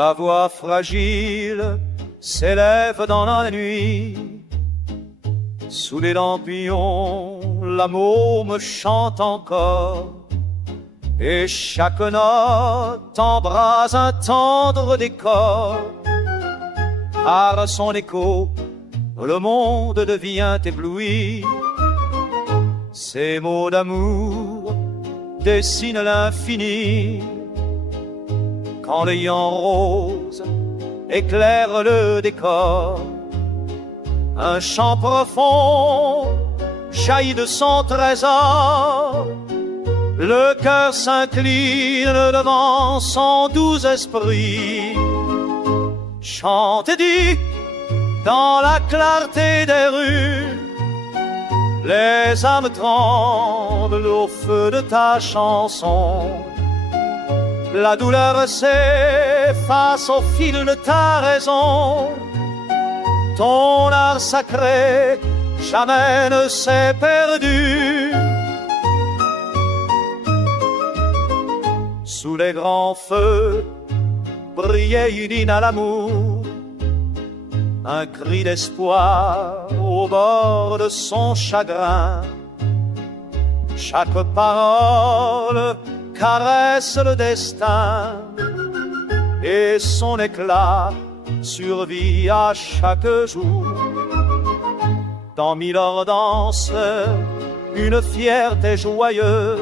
La voix fragile s'élève dans la nuit. Sous les lampions, la môme chante encore. Et chaque note embrase un tendre décor. Par son écho, le monde devient ébloui. Ces mots d'amour dessinent l'infini. Quand l'ayant rose éclaire le décor, un chant profond jaillit de son trésor. Le cœur s'incline devant son doux esprit. Chante et dis dans la clarté des rues. Les âmes tremblent au feu de ta chanson. La douleur s'efface au fil de ta raison. Ton art sacré jamais ne s'est perdu. Sous les grands feux brillait une à l'amour, un cri d'espoir au bord de son chagrin. Chaque parole caresse le destin et son éclat survit à chaque jour. Dans mille danses, une fierté joyeuse,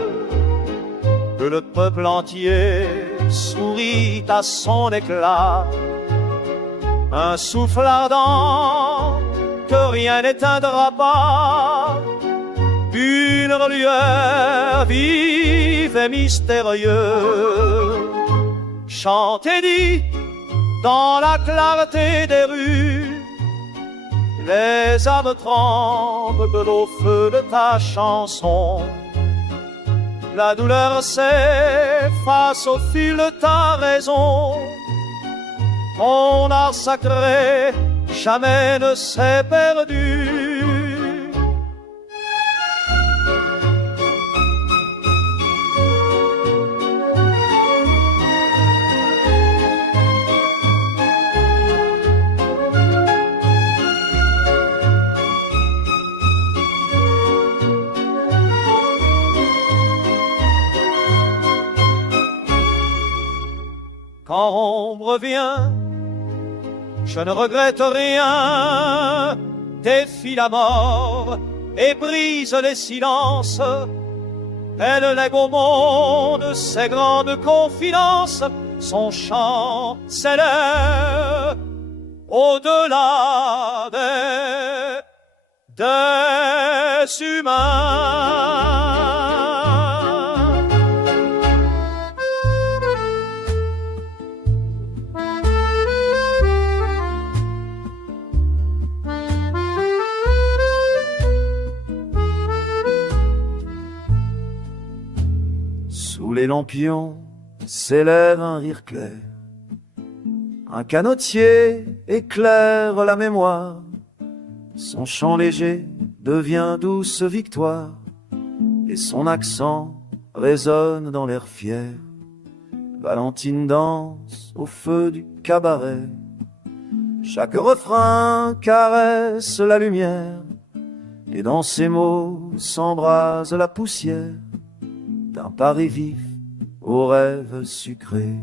que le peuple entier sourit à son éclat. Un souffle ardent que rien n'éteindra pas, une lueur vive et mystérieuse. Chante et dis dans la clarté des rues, les âmes tremblent au feu de ta chanson. La douleur s'efface au fil de ta raison. Mon art sacré jamais ne s'est perdu. Quand ombre vient, je ne regrette rien, défie la mort et brise les silences. Elle lègue au monde ses grandes confidences, son chant s'élève au-delà des humains. Sous les lampions s'élève un rire clair. Un canotier éclaire la mémoire. Son chant léger devient douce victoire. Et son accent résonne dans l'air fier. Valentine danse au feu du cabaret. Chaque refrain caresse la lumière. Et dans ses mots s'embrase la poussière d'un Paris vif aux rêves sucrés.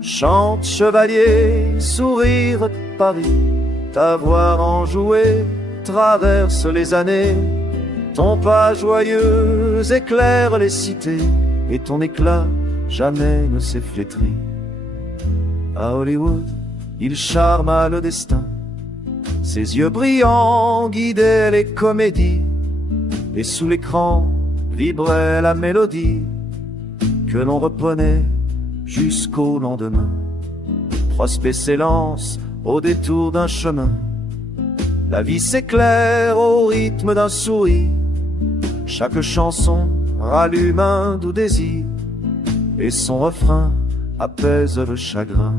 Chante chevalier, sourire de Paris, ta voix enjouée traverse les années. Ton pas joyeux éclaire les cités, et ton éclat jamais ne s'est flétri. À Hollywood, il charma le destin, ses yeux brillants guidaient les comédies, et sous l'écran vibrait la mélodie que l'on reprenait jusqu'au lendemain. Prospect s'élance au détour d'un chemin. La vie s'éclaire au rythme d'un sourire. Chaque chanson rallume un doux désir, et son refrain apaise le chagrin.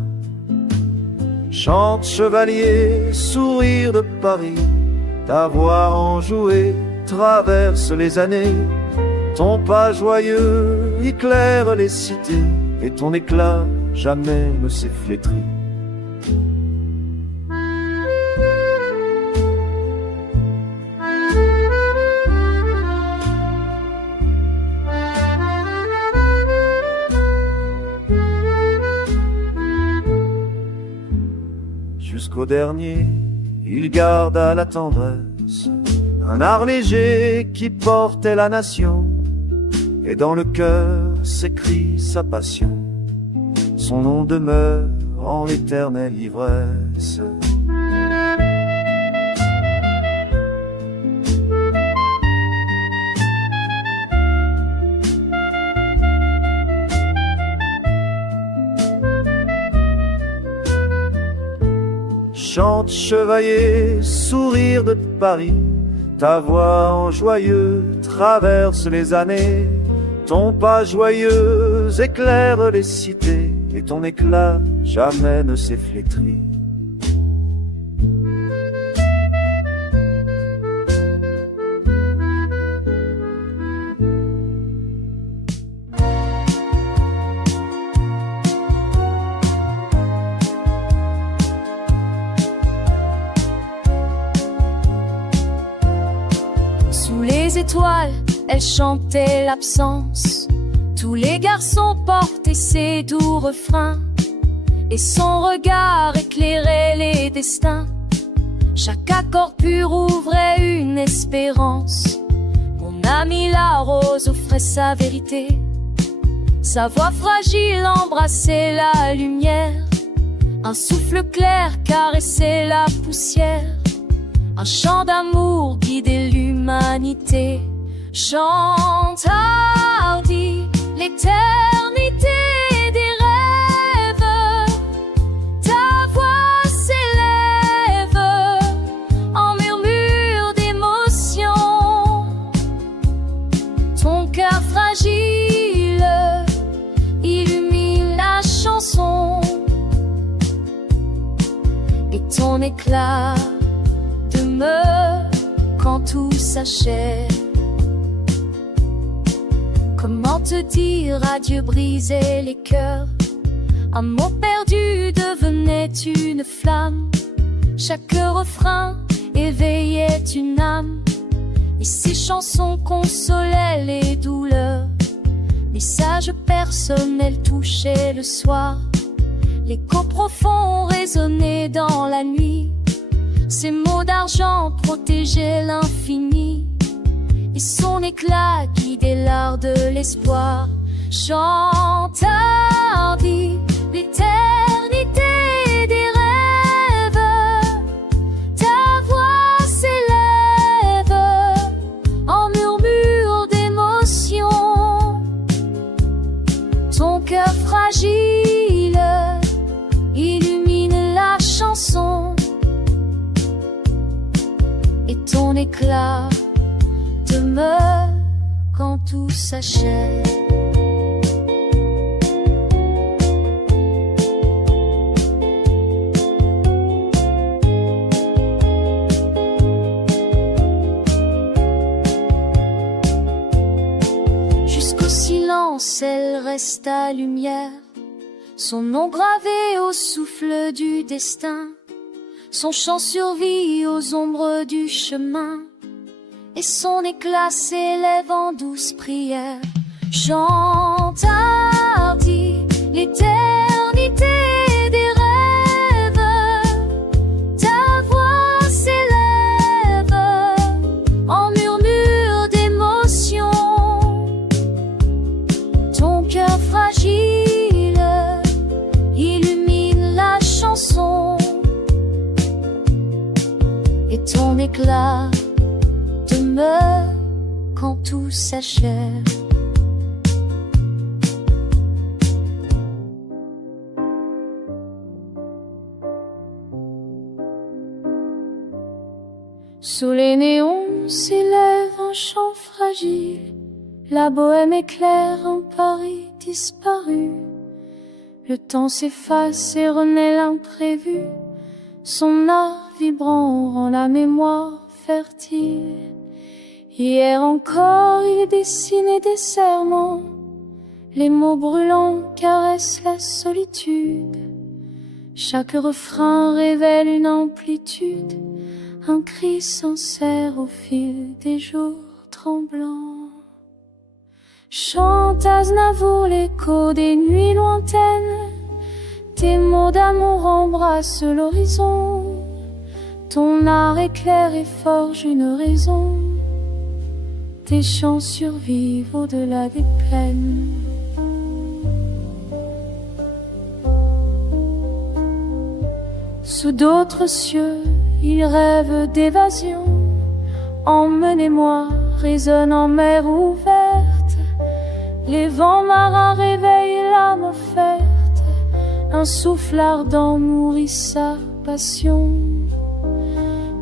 Chante chevalier, sourire de Paris, ta voix enjouée traverse les années. Ton pas joyeux éclaire les cités, et ton éclat jamais ne s'est flétri. Jusqu'au dernier, il garda la tendresse, un art léger qui portait la nation, et dans le cœur s'écrit sa passion. Son nom demeure en l'éternelle ivresse. Chante chevalier, sourire de Paris, ta voix en joyeux traverse les années. Ton pas joyeux éclaire les cités, et ton éclat jamais ne s'est flétri. Sous les étoiles, elle chantait l'absence. Tous les garçons portaient ses doux refrains, et son regard éclairait les destins. Chaque accord pur ouvrait une espérance. Mon ami la rose offrait sa vérité. Sa voix fragile embrassait la lumière. Un souffle clair caressait la poussière. Un chant d'amour guidait l'humanité. Chante hardi l'éternité des rêves. Ta voix s'élève en murmure d'émotion. Ton cœur fragile illumine la chanson, et ton éclat demeure quand tout s'achève. Comment te dire adieu, briser les cœurs? Un mot perdu devenait une flamme. Chaque refrain éveillait une âme, et ces chansons consolaient les douleurs. Messages personnels touchaient le soir. L'écho profond résonnait dans la nuit. Ces mots d'argent protégeaient l'infini, et son éclat guidait l'art de l'espoir. Chante hardi l'éternité des rêves. Ta voix s'élève en murmure d'émotion. Ton cœur fragile illumine la chanson, et ton éclat demeure quand tout s'achève. Jusqu'au silence, elle resta lumière, son nom gravé au souffle du destin. Son chant survit aux ombres du chemin, et son éclat s'élève en douce prière. Chante hardi l'éternité des rêves. Ta voix s'élève en murmure d'émotion. Ton cœur fragile illumine la chanson, et ton éclat demeure quand tout s'achève. Sous les néons s'élève un chant fragile. La bohème éclaire un Paris disparu. Le temps s'efface et renaît l'imprévu. Son art vibrant rend la mémoire fertile. Hier encore il dessinait des serments. Les mots brûlants caressent la solitude. Chaque refrain révèle une amplitude, un cri sincère au fil des jours tremblants. Chante Aznavour l'écho des nuits lointaines, tes mots d'amour embrassent l'horizon, ton art éclaire et forge une raison, tes chants survivent au-delà des peines. Sous d'autres cieux, il rêve d'évasion. Emmenez-moi, résonne en mer ouverte. Les vents marins réveillent l'âme offerte. Un souffle ardent nourrit sa passion.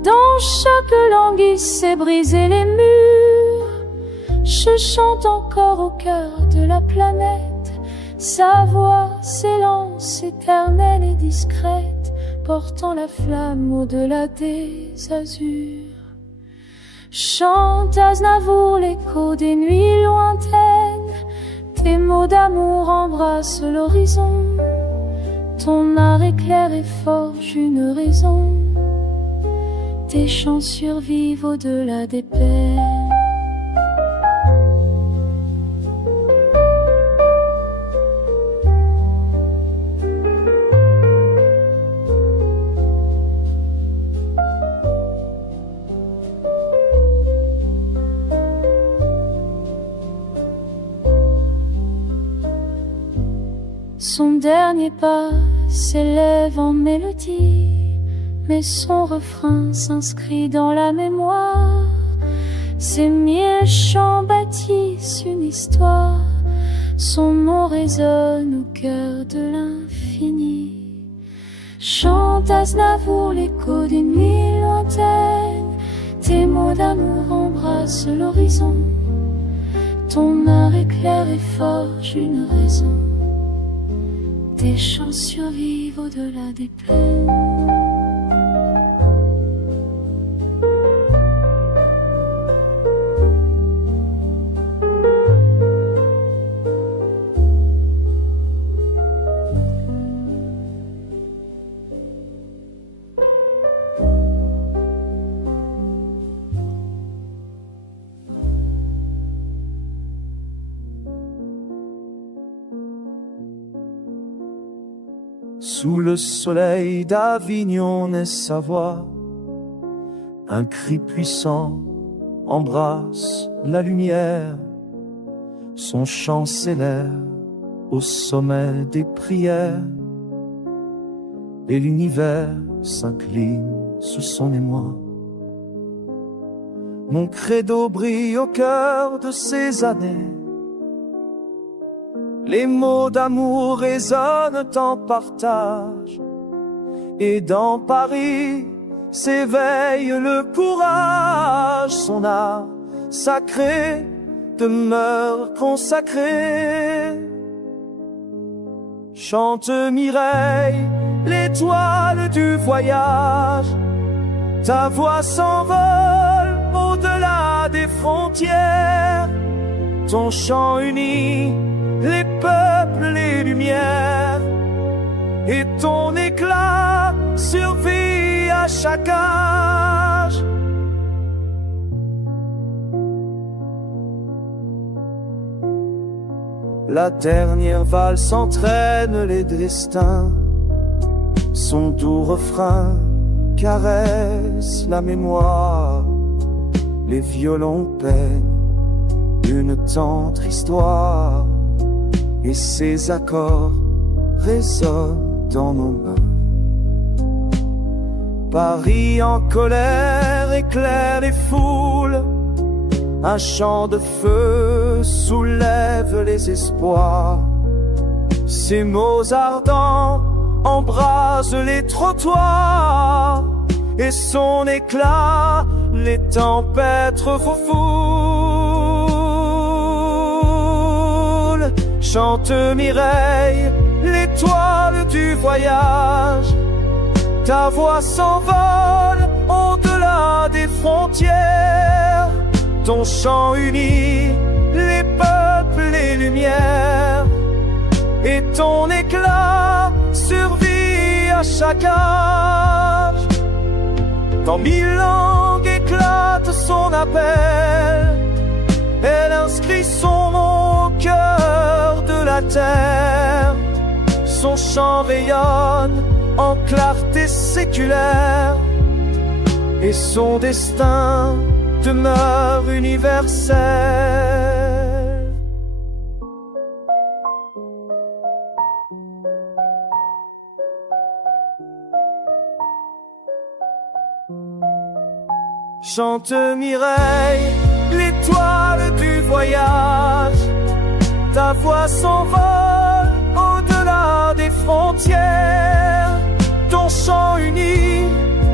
Dans chaque langue, il sait briser les murs. Je chante encore au cœur de la planète. Sa voix s'élance éternelle et discrète, portant la flamme au-delà des azurs. Chante Aznavour l'écho des nuits lointaines, tes mots d'amour embrassent l'horizon, ton art éclaire et forge une raison, tes chants survivent au-delà des peines. Son dernier pas s'élève en mélodie, mais son refrain s'inscrit dans la mémoire. Ses 1000 chants bâtissent une histoire, son nom résonne au cœur de l'infini. Chante Aznavour l'écho des nuits lointaines, tes mots d'amour embrassent l'horizon, ton art éclaire et forge une raison, tes chants survivent au-delà des plaines. Sous le soleil d'Avignon naît sa voix, un cri puissant embrasse la lumière, son chant s'élève au sommet des prières, et l'univers s'incline sous son émoi. Mon credo brille au cœur de ces années, les mots d'amour résonnent en partage, et dans Paris s'éveille le courage. Son art sacré demeure consacré. Chante Mireille, l'étoile du voyage, ta voix s'envole au-delà des frontières, ton chant unit les peuples, les lumières, et ton éclat survit à chaque âge. La dernière valse entraîne les destins, son doux refrain caresse la mémoire, les violons peignent une tendre histoire, et ses accords résonnent dans nos mains. Paris en colère éclaire les foules, un chant de feu soulève les espoirs. Ses mots ardents embrasent les trottoirs, et son éclat les tempêtes refoulent. Chante Mireille, l'étoile du voyage, ta voix s'envole au-delà des frontières, ton chant unit les peuples, les lumières, ton éclat survit à chaque âge. Quand mille langues éclatent son appel, elle inscrit son nom au cœur de la terre. Son chant rayonne en clarté séculaire, et son destin demeure universel. Chante Mireille, l'étoile du voyage. Ta voix s'envole au-delà des frontières. Ton chant unit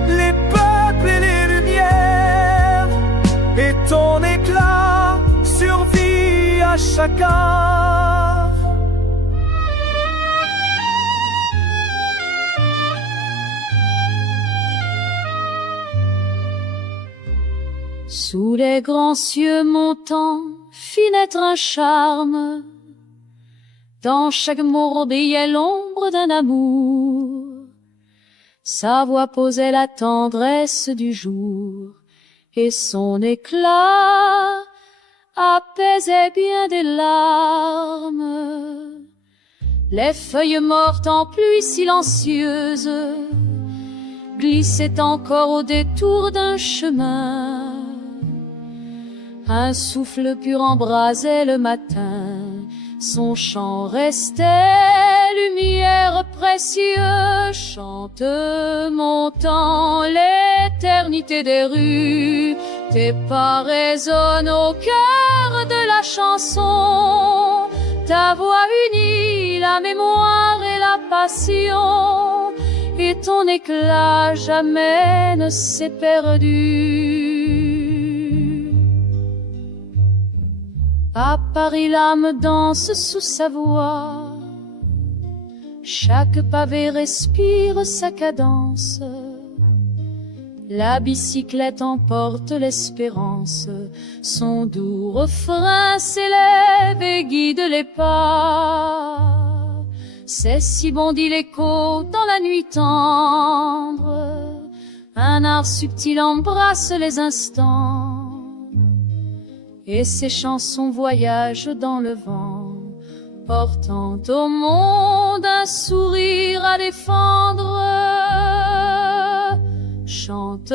les peuples et les lumières, et ton éclat survit à chaque âge. Sous les grands cieux montants fit naître un charme. Dans chaque mot brillait l'ombre d'un amour. Sa voix posait la tendresse du jour, et son éclat apaisait bien des larmes. Les feuilles mortes en pluie silencieuse glissaient encore au détour d'un chemin. Un souffle pur embrasait le matin, son chant restait lumière précieuse. Chante montant l'éternité des rues, tes pas résonnent au cœur de la chanson. Ta voix unit la mémoire et la passion, et ton éclat jamais ne s'est perdu. À Paris l'âme danse sous sa voix, chaque pavé respire sa cadence. La bicyclette emporte l'espérance, son doux refrain s'élève et guide les pas. C'est si bon dit l'écho dans la nuit tendre, un art subtil embrasse les instants, et ses chansons voyagent dans le vent, portant au monde un sourire à défendre. Chante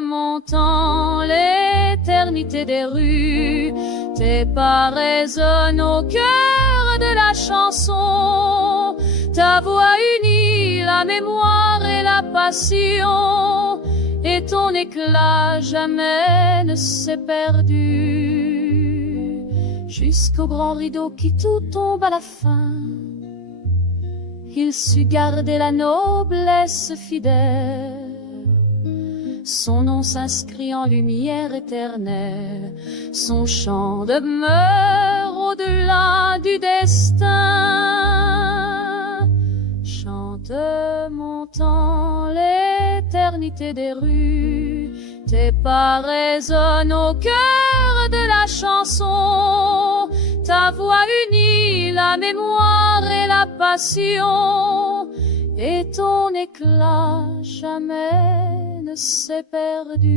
montant l'éternité des rues, tes pas résonnent au cœur de la chanson. Ta voix unit la mémoire et la passion, et ton éclat jamais ne s'est perdu. Jusqu'au grand rideau qui tout tombe à la fin, il sut garder la noblesse fidèle. Son nom s'inscrit en lumière éternelle, son chant demeure au-delà du destin. Chante montant l'éternité des rues, tes pas résonnent au cœur de la chanson. Ta voix unit la mémoire et la passion, et ton éclat jamais ne s'est perdu.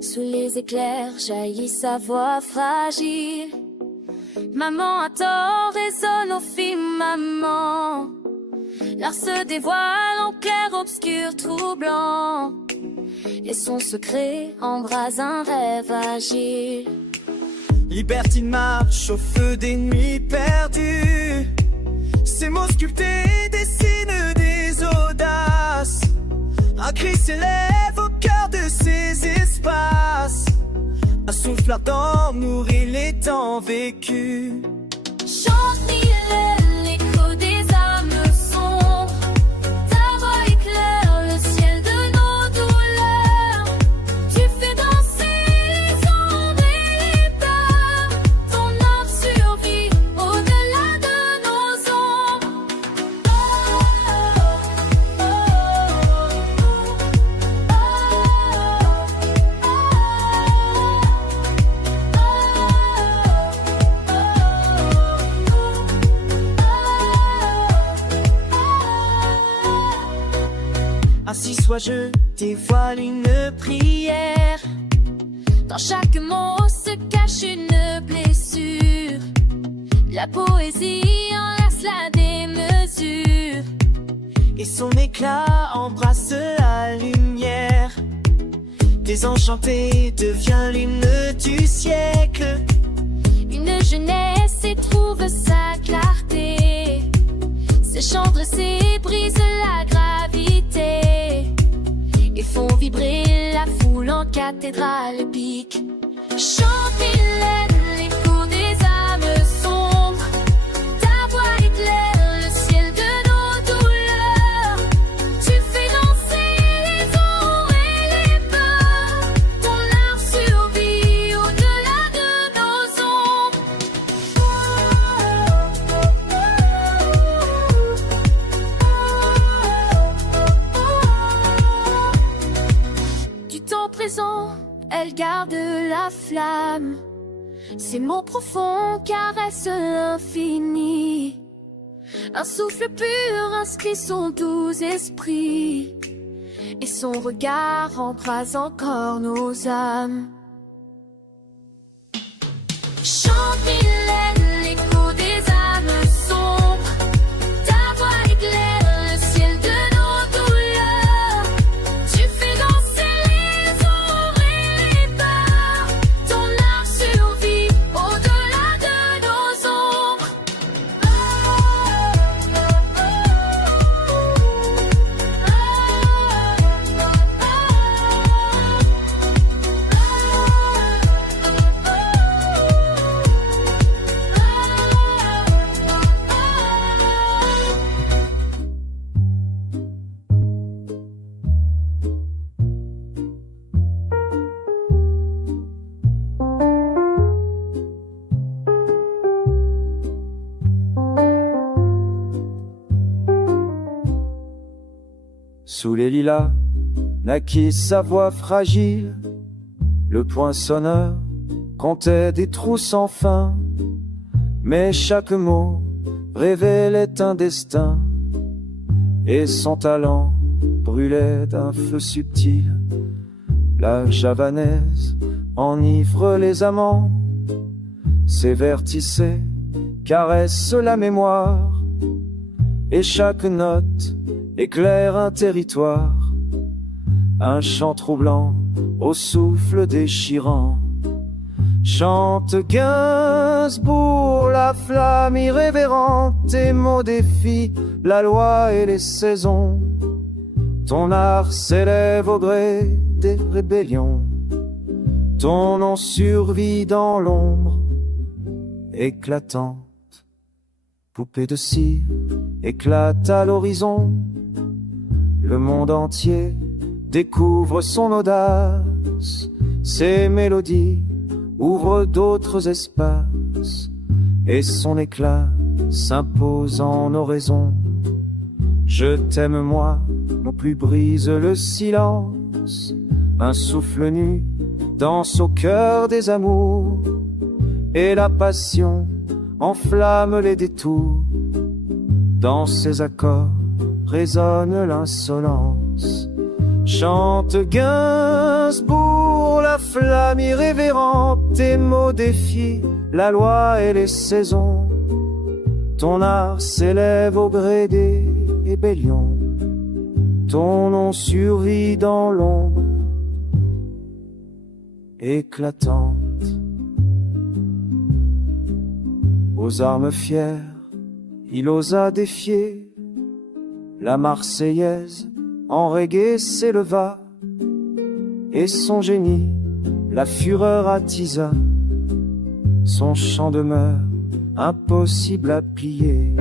Sous les éclairs jaillit sa voix fragile. Maman a tort, résonne au fil, maman. L'art se dévoile en clair obscur troublant, et son secret embrase un rêve agile. Libertine marche au feu des nuits perdues. Ces mots sculptés dessinent des audaces. Un cri s'élève au cœur de ces espaces. Un souffle ardent nourrit les temps vécus. Chante l'écho des âmes sombres. Ta voix éclaire le ciel de nos douleurs. Tu fais danser les ombres et les peurs. Ton âme survit au-delà de nos ombres. toi je dévoile une prière. Dans chaque mot se cache une blessure. La poésie enlace la démesure, et son éclat embrasse la lumière. Désenchanté devient l'hymne du siècle. Une jeunesse éprouve sa clarté. Ses chants dressés brisent la gravité et font vibrer la foule en cathédrale pique. Chante Mylène, l'écho des âmes sombres. Ta voix éclaire le ciel de nos douleurs. Tu fais danser les ombres et les peurs. Ton art survit au-delà de nos ombres. Du temps présent, elle garde la flamme. Ses mots profonds caressent l'infini. Un souffle pur inscrit son doux esprit, et son regard embrase encore nos âmes. Chante Mylène, l'écho des âmes sombres. Ta voix éclaire le ciel de nos douleurs. Tu fais danser les ombres et les peurs. Ton art survit au-delà de nos ombres. Sous les lilas naquit sa voix fragile. Le poinçonneur comptait des trous sans fin, mais chaque mot révélait un destin, et son talent brûlait d'un feu subtil. La javanaise enivre les amants, ses vers tissés caressent la mémoire, et chaque note éclaire un territoire, un chant troublant au souffle déchirant. Chante Gainsbourg, la flamme irrévérente, tes mots défient la loi et les saisons. Ton art s'élève au gré des rébellions, ton nom survit dans l'ombre éclatante. Poupée de cire éclate à l'horizon, le monde entier découvre son audace. Ses mélodies ouvrent d'autres espaces, et son éclat s'impose en oraison. Je t'aime moi, non plus brise le silence. Un souffle nu danse au cœur des amours, et la passion enflamme les détours. Dans ses accords résonne l'insolence. Chante Gainsbourg, la flamme irrévérente, tes mots défient la loi et les saisons. Ton art s'élève au gré des rébellions, ton nom survit dans l'ombre éclatante. Aux armes fières, il osa défier. La Marseillaise en reggae s'éleva, et son génie la fureur attisa. Son chant demeure impossible à plier.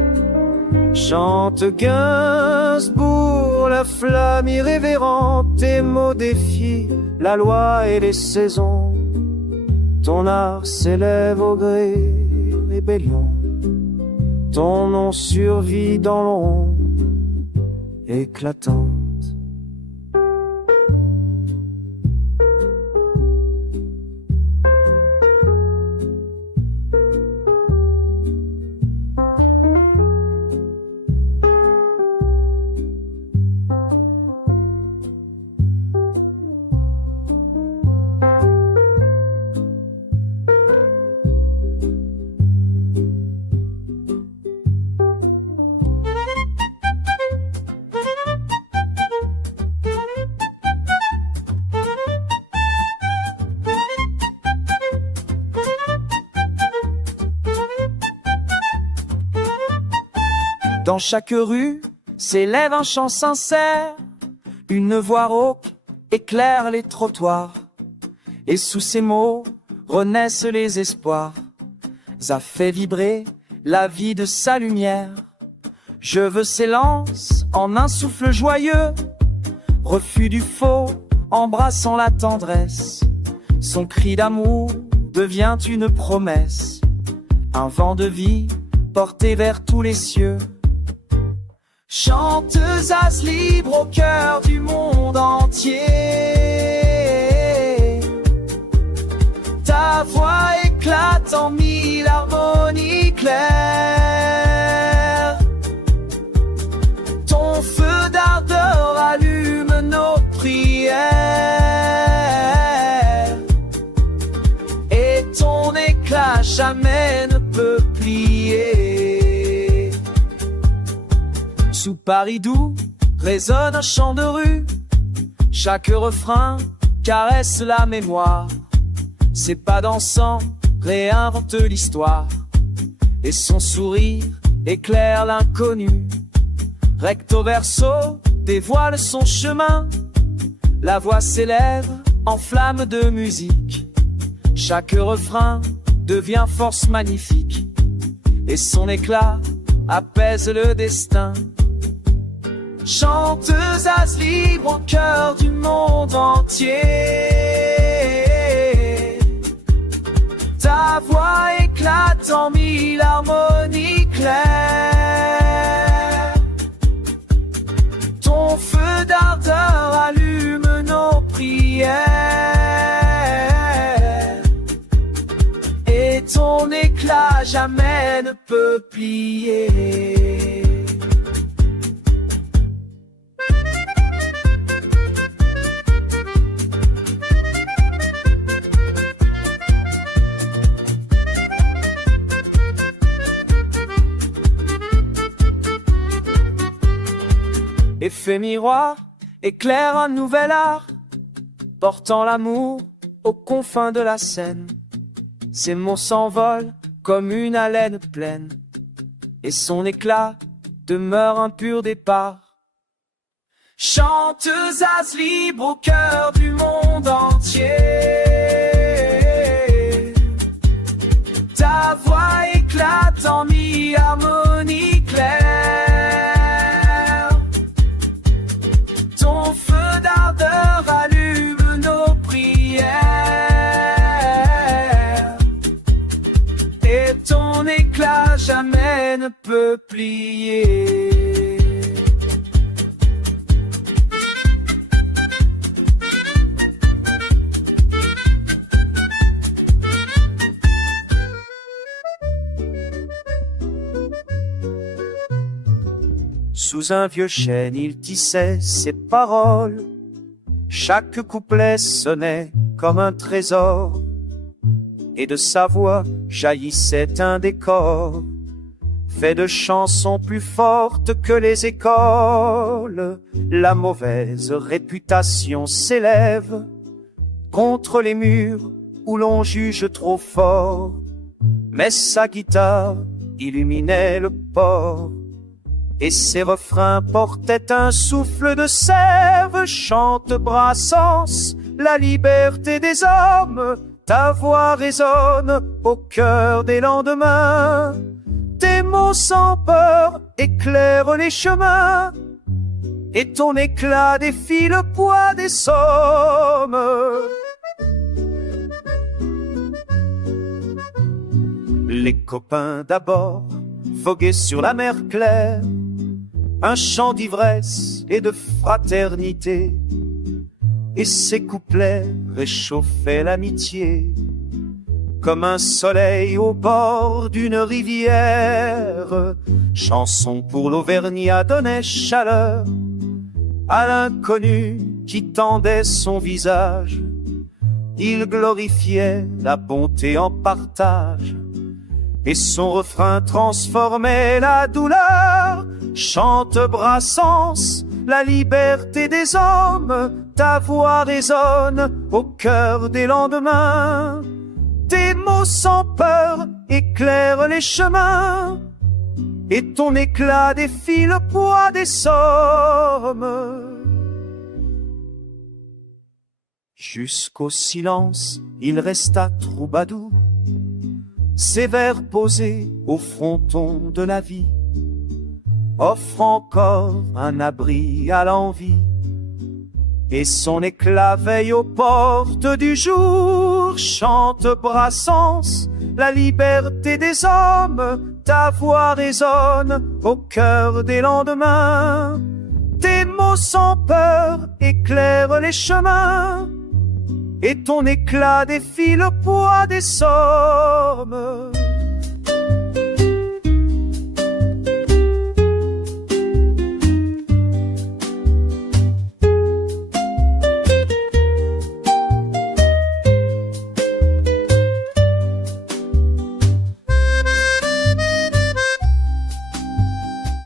Chante Gainsbourg, la flamme irrévérente, tes mots défient la loi et les saisons. Ton art s'élève au gré rébellion, ton nom survit dans l'ombre éclatante. Dans chaque rue s'élève un chant sincère, une voix rauque éclaire les trottoirs, et sous ces mots renaissent les espoirs. A fait vibrer la vie de sa lumière. Je veux s'élance en un souffle joyeux, refus du faux, embrassant la tendresse. Son cri d'amour devient une promesse, un vent de vie porté vers tous les cieux. Chanteuse as libre au cœur du monde entier, ta voix éclate en mille harmonies claires. Ton feu d'ardeur allume nos prières, et ton éclat jamais ne peut plier. Sous Paris doux résonne un chant de rue, chaque refrain caresse la mémoire. Ses pas dansants réinventent l'histoire, et son sourire éclaire l'inconnu. Recto verso dévoile son chemin, la voix s'élève en flamme de musique. Chaque refrain devient force magnifique, et son éclat apaise le destin. Chanteuse as libre au cœur du monde entier, ta voix éclate en mille harmonies claires. Ton feu d'ardeur allume nos prières, et ton éclat jamais ne peut plier. Effet miroir éclaire un nouvel art, portant l'amour aux confins de la Seine. Ses mots s'envolent comme une haleine pleine, et son éclat demeure un pur départ. Chanteuse as libre au cœur du monde entier, ta voix éclate en mille harmonies claires. Ton feu d'ardeur allume nos prières, et ton éclat jamais ne peut plier. Sous un vieux chêne, il tissait ses paroles. Chaque couplet sonnait comme un trésor, et de sa voix jaillissait un décor, fait de chansons plus fortes que les écoles. La mauvaise réputation s'élève contre les murs où l'on juge trop fort, mais sa guitare illuminait le port, et ses refrains portaient un souffle de sève. Chante Brassens la liberté des hommes, ta voix résonne au cœur des lendemains. Tes mots sans peur éclairent les chemins, et ton éclat défie le poids des sommes. Les copains d'abord voguaient sur la mer claire, un chant d'ivresse et de fraternité, et ses couplets réchauffaient l'amitié comme un soleil au bord d'une rivière. Chanson pour l'Auvergnat donnait chaleur à l'inconnu qui tendait son visage. Il glorifiait la bonté en partage, et son refrain transformait la douleur. Chante Brassens la liberté des hommes, ta voix résonne au cœur des lendemains. Tes mots sans peur éclairent les chemins, et ton éclat défie le poids des sommes. Jusqu'au silence, il resta troubadour, ses vers posés au fronton de la vie, offre encore un abri à l'envie, et son éclat veille aux portes du jour. Chante Brassens la liberté des hommes, ta voix résonne au cœur des lendemains, tes mots sans peur éclairent les chemins, et ton éclat défie le poids des sommes.